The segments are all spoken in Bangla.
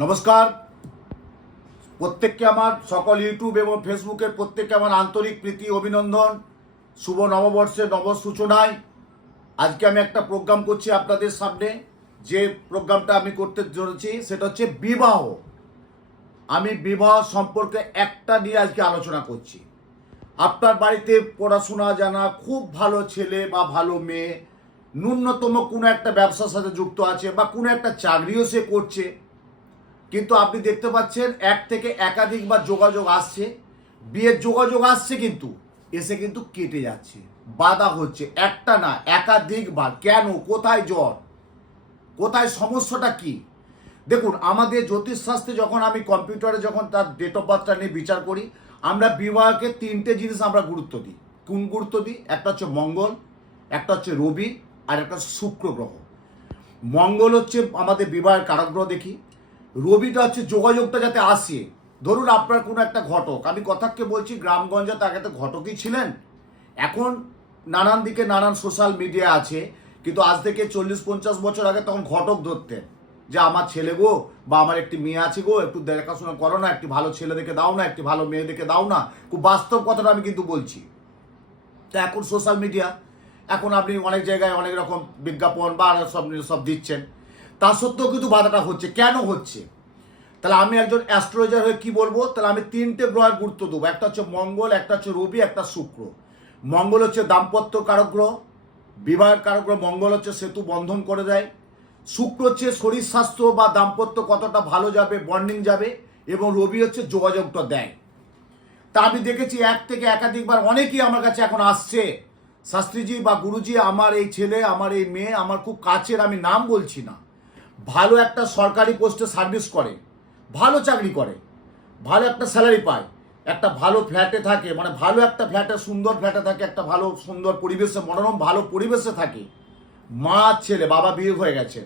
নমস্কার। প্রত্যেককে আমার সকল ইউটিউব এবং ফেসবুকের প্রত্যেককে আমার আন্তরিক প্রীতি, অভিনন্দন। শুভ নববর্ষের নব সূচনায় আজকে আমি একটা প্রোগ্রাম করছি আপনাদের সামনে। যে প্রোগ্রামটা আমি করতে চলেছি, সেটা হচ্ছে বিবাহ। আমি বিবাহ সম্পর্কে একটা নিয়ে আজকে আলোচনা করছি। আপনার বাড়িতে পড়াশোনা জানা খুব ভালো ছেলে বা ভালো মেয়ে, ন্যূনতম কোনো একটা ব্যবসার সাথে যুক্ত আছে বা কোনো একটা চাকরিও সে করছে কিন্তু আপনি দেখতে পাচ্ছেন এক থেকে একাধিক বার যোগাযোগ আসছে। বিয়ের যোগাযোগ আসছে কিন্তু, এসে কিন্তু কেটে যাচ্ছে। বাধা হচ্ছে, একটা না একাধিকবার কেন? কোথায় জ্বর? কোথায় সমস্যাটা কি? দেখুন, আমাদের জ্যোতিষশাস্ত্রে যখন আমি কম্পিউটারে যখন তার ডেট অফ বার্থটা নিয়ে বিচার করি, আমরা বিবাহকে তিনটে জিনিস আমরা গুরুত্ব দিই। কোন গুরুত্ব দিই? একটা হচ্ছে মঙ্গল, একটা হচ্ছে রবি, আর একটা শুক্র গ্রহ। মঙ্গল হচ্ছে আমাদের বিবাহের কারাগ্রহ দেখি। রবিটা হচ্ছে যোগাযোগটা যাতে আসে। ধরুন আপনার কোনো একটা ঘটক, আমি কথাকে বলছি গ্রামগঞ্জে তাকে তো ঘটকই ছিলেন। এখন নানান দিকে নানান সোশ্যাল মিডিয়া আছে, কিন্তু আজ থেকে চল্লিশ পঞ্চাশ বছর আগে তখন ঘটক ধরতেন। যে আমার ছেলে গো বা আমার একটি মেয়ে আছে গো, একটু দেখাশোনা করো না, একটি ভালো ছেলে দেখে দাও না, একটি ভালো মেয়ে দেখে দাও না, খুব বাস্তব কথাটা আমি কিন্তু বলছি। তা এখন সোশ্যাল মিডিয়া এখন আপনি অনেক জায়গায় অনেক রকম বিজ্ঞাপন বা সব সব দিচ্ছেন। তা সত্ত্বেও কিন্তু বাধাটা হচ্ছে। কেন হচ্ছে? তাহলে আমি একজন অ্যাস্ট্রোলজার হয়ে কি বলব? তাহলে আমি তিনটে গ্রহের গুরুত্ব দেবো। একটা হচ্ছে মঙ্গল, একটা হচ্ছে রবি, একটা শুক্র। মঙ্গল হচ্ছে দাম্পত্য কারক গ্রহ, বিবাহের কারক গ্রহ, মঙ্গল হচ্ছে সেতু বন্ধন করে দেয়। শুক্র হচ্ছে শরীর স্বাস্থ্য বা দাম্পত্য কতটা ভালো যাবে বন্ডিং যাবে, এবং রবি হচ্ছে যোগাযোগটা দেয়। তা আমি দেখেছি এক থেকে একাধিকবার অনেকেই আমার কাছে এখন আসছে, শাস্ত্রীজি বা গুরুজি, আমার এই ছেলে, আমার এই মেয়ে, আমার খুব কাছের, আমি নাম বলছি না। ভালো একটা সরকারি পোস্টে সার্ভিস করে, ভালো চাকরি করে, ভালো একটা স্যালারি পায়, একটা ভালো ফ্ল্যাটে থাকে মানে ভালো একটা ফ্ল্যাটে সুন্দর ফ্ল্যাটে থাকে, একটা ভালো সুন্দর পরিবেশে, মনোরম, ভালো পরিবেশে থাকে, মা, ছেলে, বাবা বিয়ে হয়ে গেছেন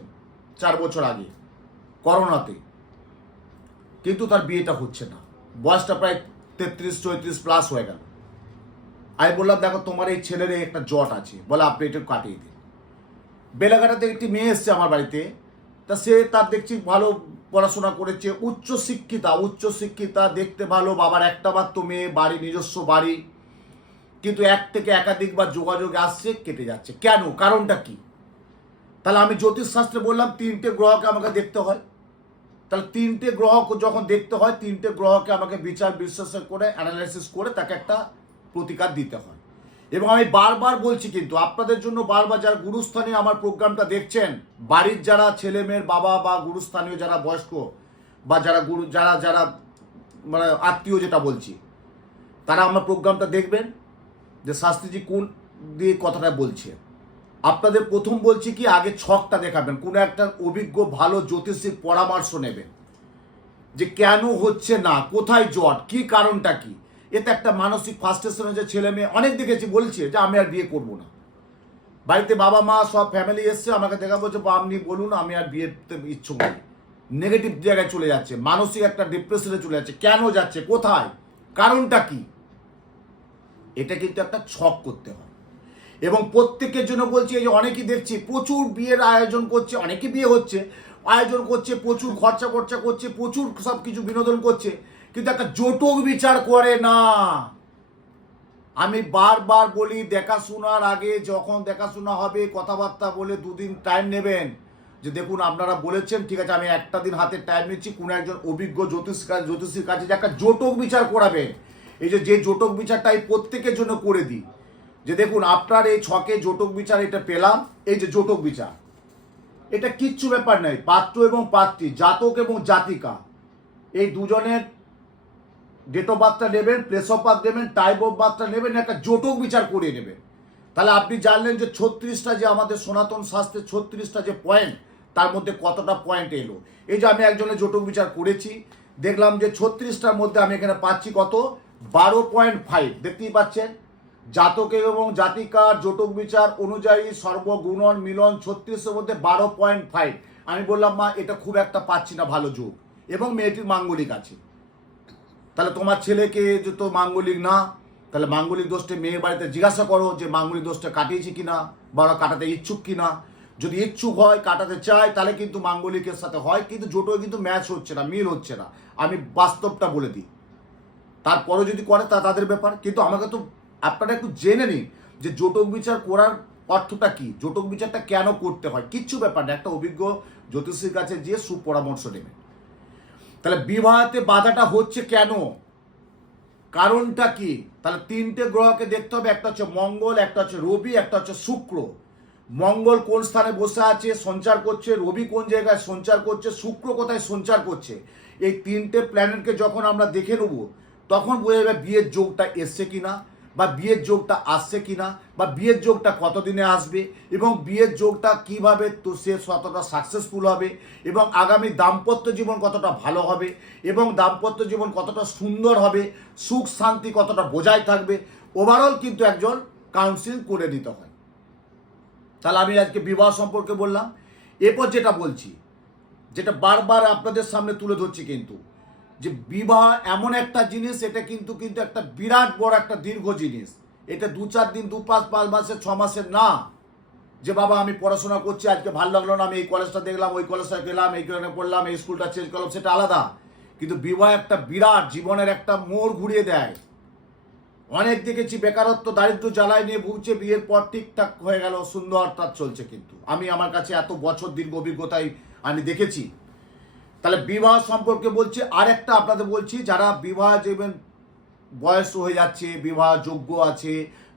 চার বছর আগে, করোনাতে। কিন্তু তার বিয়েটা হচ্ছে না। বয়সটা প্রায় তেত্রিশ, চৌত্রিশ প্লাস হয়ে গেল। আমি বললাম, দেখো, তোমার এই ছেলের একটা জট আছে। বলে আপনি এটা কাটিয়ে দিন। বেলাঘাটাতে একটি মেয়ে এসছে আমার বাড়িতে। তা সে তার দেখছি ভালো পড়াশোনা করেছে। উচ্চ শিক্ষিতা উচ্চ শিক্ষিতা দেখতে ভালো, বাবার একটা তো মেয়ে, বাড়ি, নিজস্ব বাড়ি। কিন্তু এক থেকে একাধিকবার যোগাযোগে আসছে, কেটে যাচ্ছে। কেন? কারণটা কি? তাহলে আমি জ্যোতিষশাস্ত্রে বললাম, তিনটে গ্রহকে আমাকে দেখতে হয়। তাহলে তিনটে গ্রহ যখন দেখতে হয়, তিনটে গ্রহকে আমাকে বিচার, বিশ্লেষণ করে অ্যানালাইসিস করে তাকে একটা প্রতিকার দিতে হয়। এবং আমি বারবার বলছি কিন্তু আপনাদের জন্য বারবার যারা গুরুস্থানীয় আমার প্রোগ্রামটা দেখছেন, বাড়ির যারা ছেলে মেয়ের বাবা বা গুরুস্থানীয় যারা বয়স্ক বা যারা গুরু, যারা যারা মানে আত্মীয় যেটা বলছি, তারা আমার প্রোগ্রামটা দেখবেন যে শাস্ত্রীজি কোন দিয়ে কথাটা বলছে। আপনাদের প্রথম বলছি কি, আগে ছকটা দেখাবেন, কোনো একটা অভিজ্ঞ, ভালো জ্যোতিষীর পরামর্শ নেবেন। যে কেন হচ্ছে না, কোথায় জট, কি কারণটা কি? এতে একটা মানসিক ফার্স্টেশন হয়েছে, ছেলে মেয়ে, অনেক দেখেছি, বলছে যে আমি আর বিয়ে করব না। বাড়িতে বাবা মা, সব ফ্যামিলি এসছে, আমাকে দেখা বলছে আপনি বলুন, আমি আর বিয়েতে ইচ্ছুক নেই নেগেটিভ জায়গায় চলে যাচ্ছে, মানসিক একটা ডিপ্রেশনে চলে যাচ্ছে। কেন যাচ্ছে? কোথায়? কারণটা কি? এটা কিন্তু একটা ছক করতে হয়। এবং প্রত্যেকের জন্য বলছি, এই যে অনেকেই দেখছি, প্রচুর বিয়ের আয়োজন করছে, অনেকে বিয়ে হচ্ছে, আয়োজন করছে, প্রচুর খরচা খরচা করছে, প্রচুর সব কিছু বিনোদন করছে। কিন্তু একটা জটক বিচার করে না। আমি বারবার বলি, দেখাশোনার আগে যখন দেখাশোনা হবে, কথাবার্তা বলে দুদিন টাইম নেবেন। যে দেখুন, আপনারা বলেছেন, ঠিক আছে, আমি একটা দিন হাতে টাইম নিচ্ছি, কোনো একজন অভিজ্ঞ জ্যোতিষ জ্যোতিষীর কাছে যে একটা জটক বিচার করাবেন। এই যে যে জটক বিচারটা এই প্রত্যেকের জন্য করে দিই। যে দেখুন, আপনার এই ছকে জটক বিচার এটা পেলাম, এই যে জটক বিচার, এটা কিচ্ছু ব্যাপার নেই পাত্র এবং পাত্রী, জাতক এবং জাতিকা। এই দুজনের ডেট অফ বার্থটা নেবেন প্লেস অফ বার্থ নেবেন টাইপ অফ বার্থটা নেবেন, একটা জোটক বিচার করে নেবেন। তাহলে আপনি জানলেন যে ছত্রিশটা যে আমাদের সনাতন শাস্ত্রের ছত্রিশটা যে পয়েন্ট তার মধ্যে কতটা পয়েন্ট এলো? এই যে আমি একজনের জোটক বিচার করেছি, দেখলাম যে ছত্রিশটার মধ্যে আমি এখানে পাচ্ছি কত? বারো পয়েন্ট ফাইভ দেখতেই পাচ্ছেন? জাতকে এবং জাতিকার জোটক বিচার অনুযায়ী সর্বগুণন মিলন ছত্রিশের মধ্যে বারো পয়েন্ট ফাইভ আমি বললাম, মা, এটা খুব একটা পাচ্ছি না, ভালো যোগ এবং মেয়েটির মাঙ্গলিক আছে। তাহলে তোমার ছেলেকে যে তো মাঙ্গলিক না, তাহলে মাঙ্গলিক দোষটা মেয়ের বাড়িতে জিজ্ঞাসা করো যে মাঙ্গলিক দোষটা কাটিয়েছি কিনা বা কাটাতে ইচ্ছুক কিনা। যদি ইচ্ছুক হয়, কাটাতে চায়, তাহলে কিন্তু মাঙ্গলিকের সাথে হয়, কিন্তু জোটো কিন্তু ম্যাচ হচ্ছে না, মিল হচ্ছে না। আমি বাস্তবটা বলে দিই। তারপরে যদি করে, তা তাদের ব্যাপার। কিন্তু আমাকে তো আপনারা একটু জেনে নিন যে জোটক বিচার করার অর্থটা কি? জোটক বিচারটা কেন করতে হয়? কিচ্ছু ব্যাপার না। একটা অভিজ্ঞ জ্যোতিষীর কাছে গিয়ে সুপরামর্শ নেবেন। তাহলে বিবাহতে বাধাটা হচ্ছে কেন? কারণটা কি? তাহলে তিনটে গ্রহকে দেখতে হবে, একটা হচ্ছে মঙ্গল, একটা হচ্ছে রবি, একটা হচ্ছে শুক্র। মঙ্গল কোন স্থানে বসে আছে, সঞ্চার করছে, রবি কোন জায়গায় সঞ্চার করছে, শুক্র কোথায় সঞ্চার করছে? এই তিনটে প্ল্যানেটকে যখন আমরা দেখে নেব, তখন বোঝা যাবে বিয়ের যোগটা এসছে কিনা। বা বিয়ের যোগটা আসছে কি না বা বিয়ের যোগটা কতদিনে আসবে, এবং বিয়ের যোগটা কীভাবে তো সে কতটা সাকসেসফুল হবে, এবং আগামী দাম্পত্য জীবন কতটা ভালো হবে, এবং দাম্পত্য জীবন কতটা সুন্দর হবে, সুখ শান্তি কতটা বোঝাই থাকবে ওভারঅল কিন্তু একজন কাউন্সিল করে নিতে হয়। তাহলে আমি আজকে বিবাহ সম্পর্কে বললাম। এরপর যেটা বলছি, যেটা বারবার আপনাদের সামনে তুলে ধরছি কিন্তু যে বিবাহ এমন একটা জিনিস, এটা কিন্তু কিন্তু একটা বিরাট বড় একটা দীর্ঘ জিনিস। এটা দু চার দিন, দু পাঁচ পাঁচ মাসের ছ মাসের না। যে বাবা, আমি পড়াশোনা করছি, আজকে ভালো লাগল না, আমি এই কলেজটা দেখলাম, ওই কলেজটা গেলাম, এই কারণে পড়লাম, এই স্কুলটা চেঞ্জ করলাম, সেটা আলাদা। কিন্তু বিবাহ একটা বিরাট, জীবনের একটা মোড় ঘুরিয়ে দেয়। অনেক দেখেছি, বেকারত্ব, দারিদ্র জ্বালায় নিয়ে ভুগছে, বিয়ের পর ঠিকঠাক হয়ে গেল, সুন্দর, তার চলছে কিন্তু। আমি আমার কাছে এত বছর দীর্ঘ অভিজ্ঞতায় আমি দেখেছি। তাহলে বিবাহ সম্পর্কে বলছি আর একটা আপনাদের বলছি, যারা বিবাহ যেবেন বয়স হয়ে যাচ্ছে, বিবাহ যোগ্য আছে,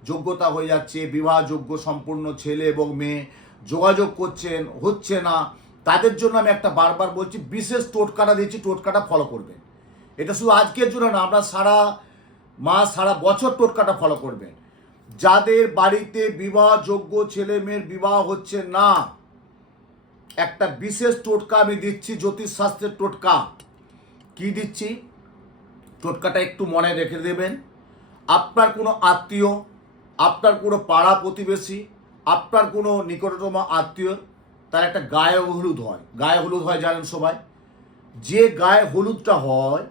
যোগ্যতা হয়ে যাচ্ছে, বিবাহ যোগ্য সম্পূর্ণ ছেলে এবং মেয়ে যোগাযোগ করছেন, হচ্ছে না, তাদের জন্য আমি একটা বারবার বলছি, বিশেষ টোটকাটা দিচ্ছি, টোটকাটা ফলো করবেন। এটা শুধু আজকের জন্য না, আমরা সারা মাস, সারা বছর টোটকাটা ফলো করবেন। যাদের বাড়িতে বিবাহযোগ্য ছেলে মেয়ের বিবাহ হচ্ছে না একটা বিশেষ টোটকা আমি দিচ্ছি, জ্যোতিষশাস্ত্রের টোটকা। কি দিচ্ছি? টোটকাটা একটু মনে রেখে দেবেন। আপনার কোনো আত্মীয়, আপনার কোনো পাড়া প্রতিবেশী, আপনার কোনো নিকটতম আত্মীয়, তার একটা গায়ে হলুদ হয়। গায়ে হলুদ হয় জানেন সবাই? যে গায়ে হলুদটা হয়,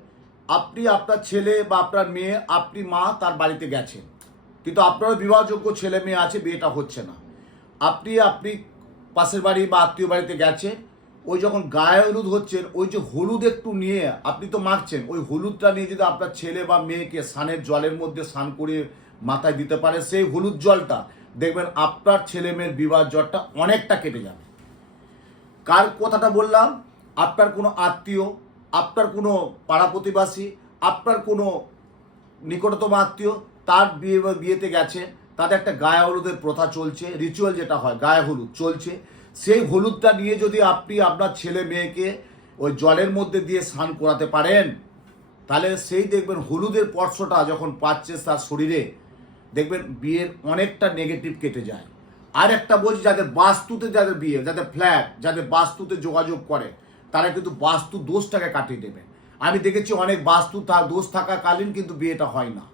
আপনি আপনার ছেলে বা আপনার মেয়ে, আপনি মা তার বাড়িতে গেছেন। কিন্তু আপনারও বিবাহযোগ্য ছেলে মেয়ে আছে, বিয়েটা হচ্ছে না। আপনি আপনি পাশের বাড়ি বা আত্মীয় বাড়িতে গেছে। ওই যখন গায়ে হলুদ হচ্ছেন, ওই যে হলুদ একটু নিয়ে আপনি তো মাখছেন, ওই হলুদটা নিয়ে যদি আপনার ছেলে বা মেয়েকে স্নানের জলের মধ্যে স্নান করে মাথায় দিতে পারে, সেই হলুদ জলটা দেখবেন আপনার ছেলে মেয়ের বিবাহ জ্বরটা অনেকটা কেটে যাবে। কার কথাটা বললাম? আপনার কোনো আত্মীয়, আপনার কোনো পাড়া প্রতিবাসী, আপনার কোনো নিকটতম আত্মীয় তার বিয়ে বিয়েতে গেছে। তাদের একটা গায়ে হলুদের প্রথা চলছে রিচুয়াল যেটা হয়, গায়ে হলুদ চলছে। সেই হলুদটা নিয়ে যদি আপনি আপনার ছেলে মেয়েকে ওই জলের মধ্যে দিয়ে স্নান করাতে পারেন, তাহলে সেই দেখবেন হলুদের স্পর্শটা যখন পাচ্ছে তার শরীরে, দেখবেন বিয়ের অনেকটা নেগেটিভ কেটে যায়। আর একটা বলছি, যাদের বাস্তুতে যাদের বিয়ে, যাদের ফ্ল্যাট যাদের বাস্তুতে যোগাযোগ করে, তারা কিন্তু বাস্তু দোষটাকে কাটিয়ে দেবেন আমি দেখেছি অনেক বাস্তু দোষ থাকাকালীন কিন্তু বিয়েটা হয় না।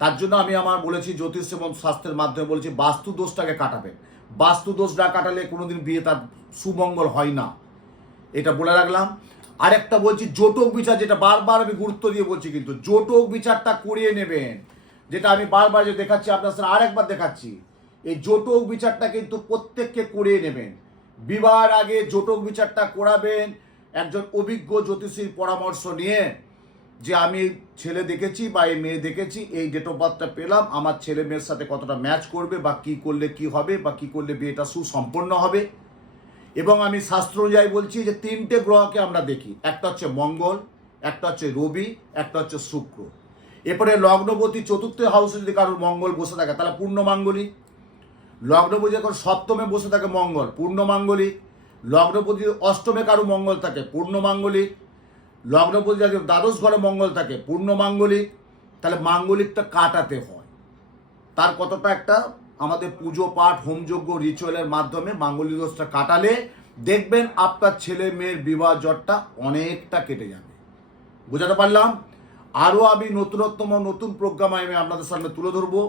তার জন্য আমি আমার বলেছি জ্যোতিষ এবং স্বাস্থ্যের মাধ্যমে বলেছি বাস্তু দোষটাকে কাটাবেন। বাস্তু দোষ না কাটালে কোনোদিন বিয়ে তার সুমঙ্গল হয় না। এটা বলে রাখলাম। আরেকটা বলছি, জোটক বিচার যেটা বারবার আমি গুরুত্ব দিয়ে বলছি কিন্তু জোটক বিচারটা করিয়ে নেবেন। যেটা আমি বারবার যে দেখাচ্ছি, আপনার সাথে আরেকবার দেখাচ্ছি, এই জোটক বিচারটা কিন্তু প্রত্যেককে করিয়ে নেবেন। বিবাহের আগে জোটক বিচারটা করাবেন একজন অভিজ্ঞ জ্যোতিষীর পরামর্শ নিয়ে। যে আমি ছেলে দেখেছি বা এই মেয়ে দেখেছি, এই ডেট অফ বার্থটা পেলাম, আমার ছেলে মেয়ের সাথে কতটা ম্যাচ করবে বা কি করলে কি হবে বা কি করলে বিয়েটা সুসম্পন্ন হবে। এবং আমি শাস্ত্র অনুযায়ী বলছি যে তিনটে গ্রহকে আমরা দেখি, একটা হচ্ছে মঙ্গল, একটা হচ্ছে রবি, একটা হচ্ছে শুক্র। এরপরে লগ্নপতি চতুর্থ হাউসে যদি কারোর মঙ্গল বসে থাকে, তাহলে পূর্ণমাঙ্গলিক লগ্নপতি যখন সপ্তমে বসে থাকে মঙ্গল পূর্ণমাঙ্গলিক লগ্নপতি অষ্টমে কারও মঙ্গল থাকে পূর্ণমাঙ্গলিক লগ্নপতি যদি দ্বাদশ ঘরে মঙ্গল থাকে, পূর্ণ মাঙ্গলিক, তাহলে মাঙ্গলিকটা কাটাতে হয়। তার কতটা একটা আমাদের পুজো পাঠ, হোমযজ্ঞ রিচুয়ালের মাধ্যমে মাঙ্গলিক দোষটা কাটালে দেখবেন আপনার ছেলে মেয়ের বিবাহ জ্বরটা অনেকটা কেটে যাবে। বুঝাতে পারলাম? আরও আমি নতুনত্তম নতুন প্রোগ্রাম আমি আপনাদের সামনে তুলে ধরবো।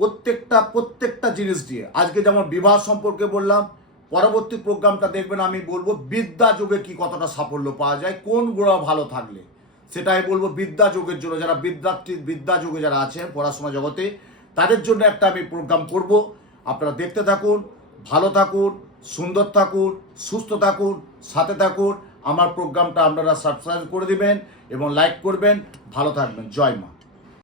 প্রত্যেকটা প্রত্যেকটা জিনিস দিয়ে, আজকে যেমন বিবাহ সম্পর্কে বললাম পরবর্তী প্রোগ্রামটা দেখবেন, আমি বলব বিদ্যা যুগে কি কতটা সাফল্য পাওয়া যায়, কোন গ্রহ ভালো থাকলে। সেটাই বলব বিদ্যা যুগের জন্য, যারা বিদ্যার্থী, বিদ্যা যুগে যারা আছেন পড়াশোনা জগতে, তাদের জন্য একটা আমি প্রোগ্রাম করব। আপনারা দেখতে থাকুন, ভালো থাকুন, সুন্দর থাকুন, সুস্থ থাকুন, সাথে থাকুন। আমার প্রোগ্রামটা আপনারা সাবস্ক্রাইব করে দিবেন এবং লাইক করবেন। ভালো থাকবেন। জয় মা।